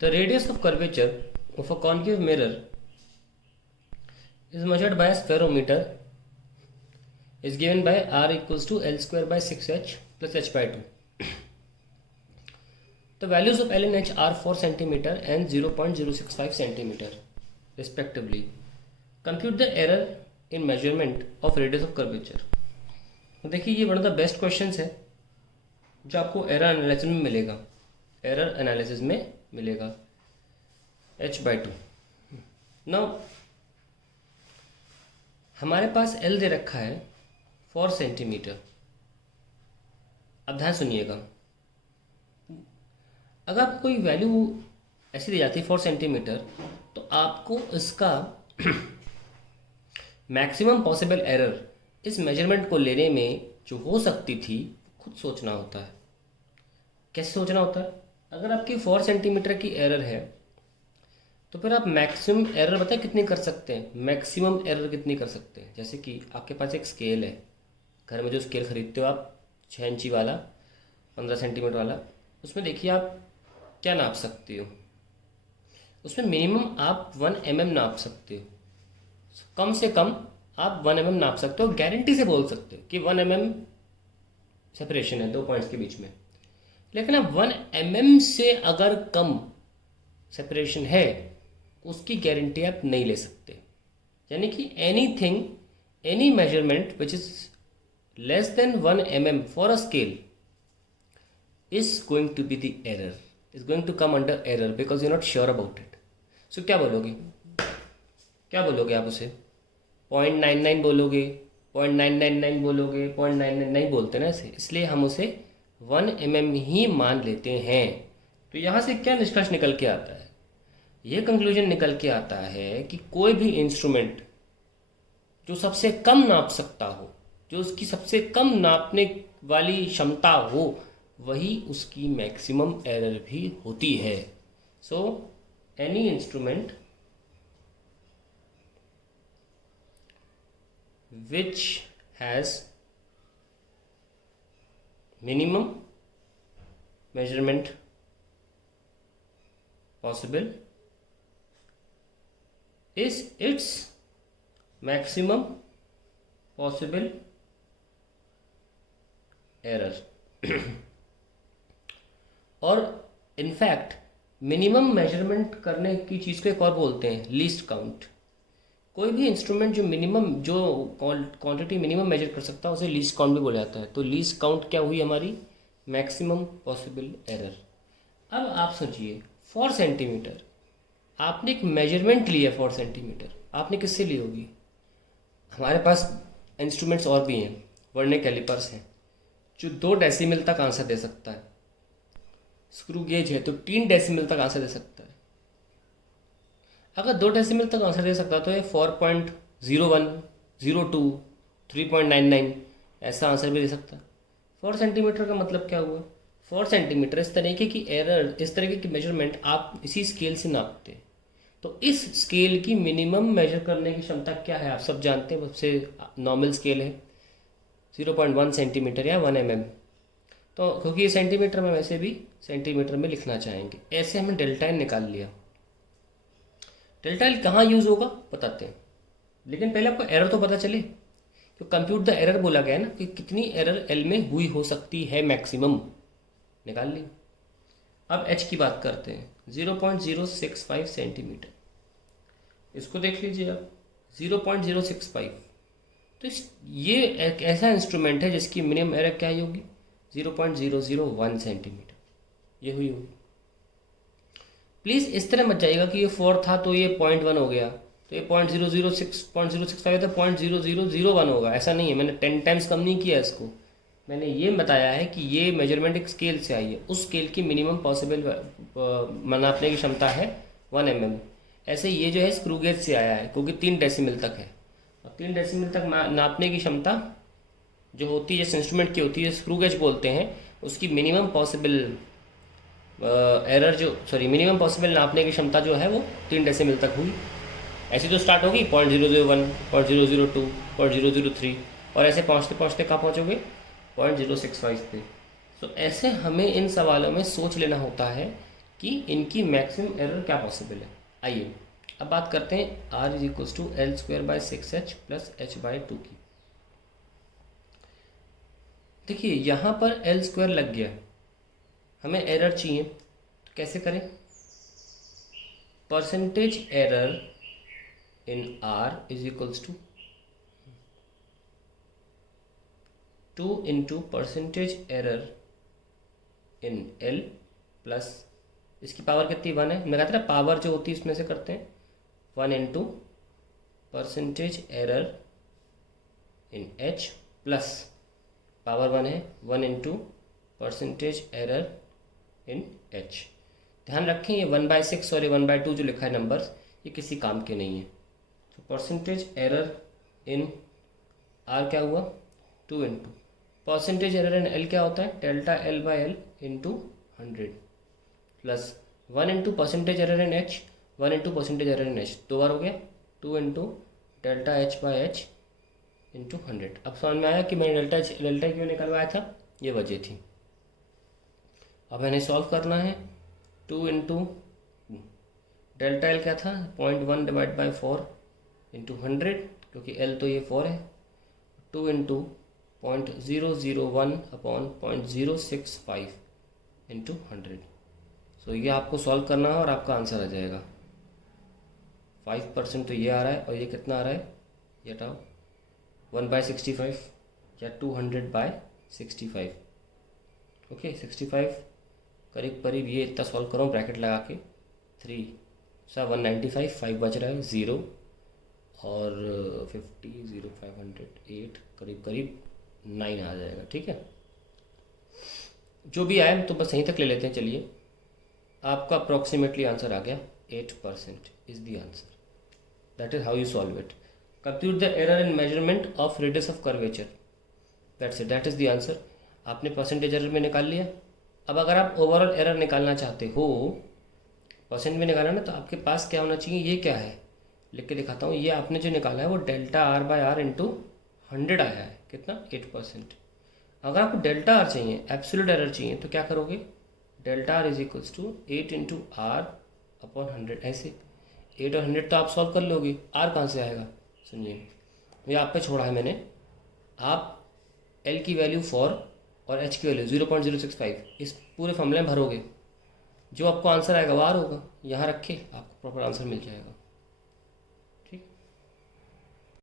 The radius of curvature of a concave mirror is measured by a spherometer is given by r equals to L square by 6h plus h by 2. The values of L and h are 4 centimeter and 0.065 centimeter respectively. Compute the error in measurement of radius of curvature. देखिए ये one of the best questions है जो आपको error analysis में मिलेगा, h by 2. Now हमारे पास L दे रखा है 4 सेंटीमीटर. अब ध्यान सुनिएगा, अगर आपको कोई वैल्यू ऐसी दी जाती है 4 सेंटीमीटर तो आपको इसका मैक्सिमम पॉसिबल एरर इस मेजरमेंट को लेने में जो हो सकती थी खुद सोचना होता है. कैसे सोचना होता है? अगर आपकी 4 सेंटीमीटर की एरर है तो फिर आप मैक्सिमम एरर बताए कितनी कर सकते हैं? मैक्सिमम एरर कितनी कर सकते हैं? जैसे कि आपके पास एक स्केल है, घर में जो स्केल खरीदते हो आप 6 इंची वाला, 15 सेंटीमीटर वाला, उसमें देखिए आप क्या नाप सकते हो. उसमें मिनिमम आप 1 mm नाप सकते हो, कम से कम आप 1 mm नाप सकते हो. गारंटी से बोल सकते हो कि 1 mm सेपरेशन है 2 पॉइंट्स के बीच में. लेकिन अब 1 mm से अगर कम सेपरेशन है उसकी गारंटी आप नहीं ले सकते. यानी कि anything, any measurement which is less than 1 mm for a scale is going to be the error, is going to come under error because you not sure about it. So क्या बोलोगे आप उसे? 0.99 बोलोगे, 0.999 बोलोगे, 0.999 बोलते ना इसे, इसलिए हम उसे 1 mm ही मान लेते हैं. तो यहाँ से क्या निष्कर्ष निकल के आता है? ये कंक्लूजन निकल के आता है कि कोई भी इंस्ट्रूमेंट जो सबसे कम नाप सकता हो, जो उसकी सबसे कम नापने वाली क्षमता हो, वही उसकी मैक्सिमम एरर भी होती है. So any instrument which has minimum measurement possible is its maximum possible error. और इनफैक्ट मिनिमम मेजरमेंट करने की चीज़ को एक और बोलते हैं लीस्ट काउंट. कोई भी इंस्ट्रूमेंट जो मिनिमम, जो क्वांटिटी मिनिमम मेजर कर सकता है उसे लीस्ट काउंट भी बोला जाता है. तो लीस्ट काउंट क्या हुई? हमारी मैक्सिमम पॉसिबल एरर. अब आप सोचिए 4 सेंटीमीटर आपने एक मेजरमेंट लिया. 4 सेंटीमीटर आपने किससे ली होगी? हमारे पास इंस्ट्रूमेंट्स और भी हैं, वर्नियर कैलिपर्स हैं जो 2 डेसिमल तक आंसर दे सकता है. स्क्रू गेज है तो 3 डेसिमल तक आंसर दे सकता है. अगर 2 डेसिमल तक आंसर दे सकता तो ये 4.01, 02, 3.99 ऐसा आंसर भी दे सकता. 4 सेंटीमीटर का मतलब क्या हुआ? 4 सेंटीमीटर इस तरीके की एरर, इस तरीके की मेजरमेंट आप इसी स्केल से नापते हैं. तो इस स्केल की मिनिमम मेजर करने की क्षमता क्या है आप सब जानते हैं. सबसे नॉर्मल स्केल है 0.1 सेंटीमीटर या 1 mm. तो क्योंकि ये सेंटीमीटर में वैसे भी सेंटीमीटर में लिखना चाहेंगे, ऐसे हमने डेल्टा एन निकाल लिया. डेल्टा एल कहाँ यूज़ होगा बताते हैं, लेकिन पहले आपको एरर तो पता चले. तो कंप्यूट द एरर बोला गया है ना कि कितनी एरर एल में हुई हो सकती है, मैक्सिमम निकाल ली. अब एच की बात करते हैं 0.065 सेंटीमीटर. इसको देख लीजिए आप 0.065. तो ये एक ऐसा इंस्ट्रूमेंट है जिसकी मिनिमम एरर क्या होगी? 0.001 सेंटीमीटर ये हुई होगी. प्लीज़ इस तरह मत जाइएगा कि ये 4 था तो ये 0.1 हो गया, तो ये 0.065 है तो 0.0001 होगा. ऐसा नहीं है, मैंने 10 टाइम्स कम नहीं किया इसको. मैंने ये बताया है कि ये मेजरमेंट एक स्केल से आई है, उस स्केल की मिनिमम पॉसिबल नापने की क्षमता है 1 mm. ऐसे ये जो है स्क्रू गेज से आया है क्योंकि 3 डेसिमल तक है. और 3 डेसिमल तक नापने की क्षमता जो होती है, जिस इंस्ट्रूमेंट की होती है, स्क्रू गेज बोलते हैं, उसकी मिनिमम पॉसिबल मिनिमम पॉसिबल नापने की क्षमता जो है वो 3 डेसिमल तक हुई. ऐसी तो स्टार्ट होगी 0.001, 0.002, 0.003 और ऐसे पहुँचते पहुँचते कहाँ पहुँचोगे? 0.065 पे. तो ऐसे हमें इन सवालों में सोच लेना होता है कि इनकी मैक्सिमम एरर क्या पॉसिबल है। आइए अब बात करते हैं R is equals to L square by 6h plus H by 2 की। देखिए यहाँ पर एल स्क्वायर लग गया, हमें एरर चाहिए तो कैसे करें। Percentage error in R is equals to 2 into percentage error in L plus इसकी पावर कितनी 1 है। मैं कहता था पावर जो होती है इसमें से करते हैं 1 इंटू परसेंटेज एरर इन एच प्लस पावर 1 है 1 इंटू परसेंटेज एरर इन एच। ध्यान रखें ये 1/6 और ये 1/2 जो लिखा है नंबर्स ये किसी काम के नहीं है। तो परसेंटेज एरर इन आर क्या हुआ 2 into percentage error in L क्या होता है delta L by L into 100 plus 1 into percentage error in H 1 into percentage error in H 2 बार हो गया 2 into delta H by H into 100। अब समझ में आया कि मैंने डेल्टा क्यों निकलवाया था, ये वजह थी। अब मैंने सॉल्व करना है 2 इंटू डेल्टा एल क्या था 0.1 डिवाइड बाई 4 इंटू 100 क्योंकि एल तो ये 4 है 2 इंटू 0.001 अपॉन 0.065 इंटू 100। सो ये आपको सॉल्व करना है और आपका आंसर आ जाएगा 5% तो ये आ रहा है और ये कितना आ रहा है ये हटाओ 1/65 या 200/65। ओके 65 करीब करीब ये इतना सॉल्व करो ब्रैकेट लगा के 3 195 5 बच रहा है 0 और 50 0 508 करीब करीब 9 आ जाएगा। ठीक है जो भी आए तो बस यहीं तक ले लेते हैं। चलिए आपका अप्रॉक्सीमेटली आंसर आ गया 8% is the answer. That is how you solve it. Compute the error in measurement of radius of curvature that's it that is the answer. आपने परसेंटेज एरर में निकाल लिया। अब अगर आप ओवरऑल एरर निकालना चाहते हो परसेंट में निकालना ना तो आपके पास क्या होना चाहिए ये क्या है लिख के दिखाता हूँ। ये आपने जो निकाला है वो delta R by R into 100 आया है कितना 8%। अगर आपको डेल्टा आर चाहिए एब्सोल्यूट एरर चाहिए तो क्या करोगे delta R is equals to 8 into R upon 100। ऐसे 8 और 100 तो आप सॉल्व कर लोगे, आर कहाँ से आएगा सुनिए ये आप पे छोड़ा है मैंने। आप एल की वैल्यू 4 और एच की वैल्यू 0.065 इस पूरे फॉर्मूले में भरोगे जो आपको आंसर आएगा वो आर होगा। यहाँ रखे आपको प्रॉपर आंसर मिल जाएगा।